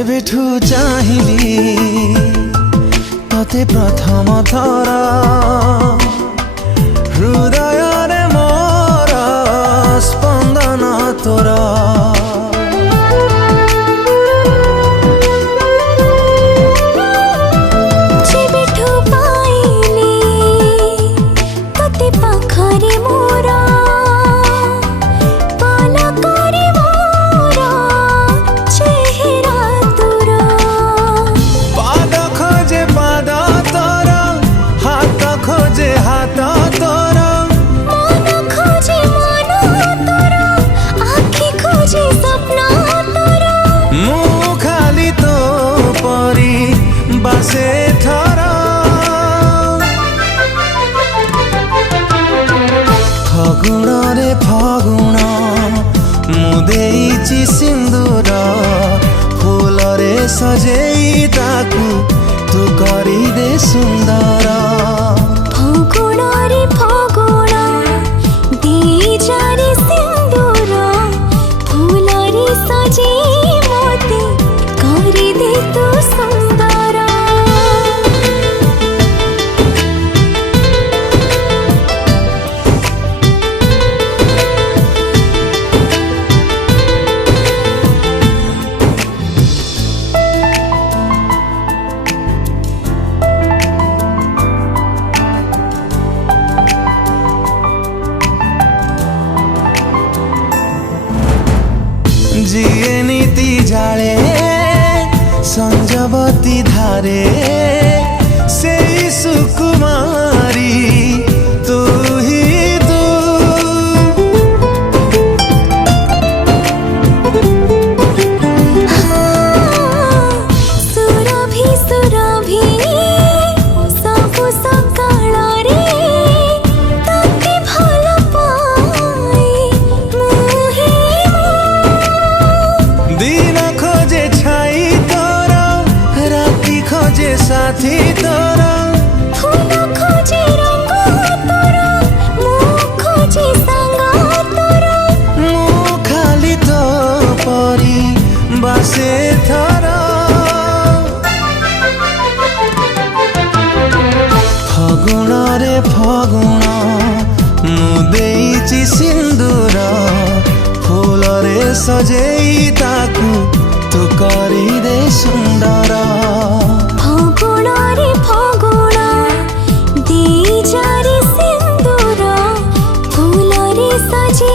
जेबेठू चाहिली तते प्रथम थर हृदय रे मोर स्पंदन तोर बासे थरा फगुण रे फगुण मुदेइची सिंदूर फूल रे सजेई ताकू तू करी दे सुंदर फगुण रे फगुण देइचा रे सिंदूर फूल रे सजेई मोते करी दे तू सुंदर जिए नीति जाले संजवती धारे से सुकुमारी तू ही तू सुरभि सुरभि सबु सकाळ रे तते भल पाए मुहे दिन खोजे छाई तोर राति खोजे साथी तोर फूल खोजे रंग तोर मुँह खोजे संग तोर मु खाली तो परी बासे थरा फगुण रे फगुण मुदेइची सिंदूर फूल रे सजेई ताकू तू करी दे सुंदर फगुण रे फगुण देइचा रे सिंदूर फूल रे सजे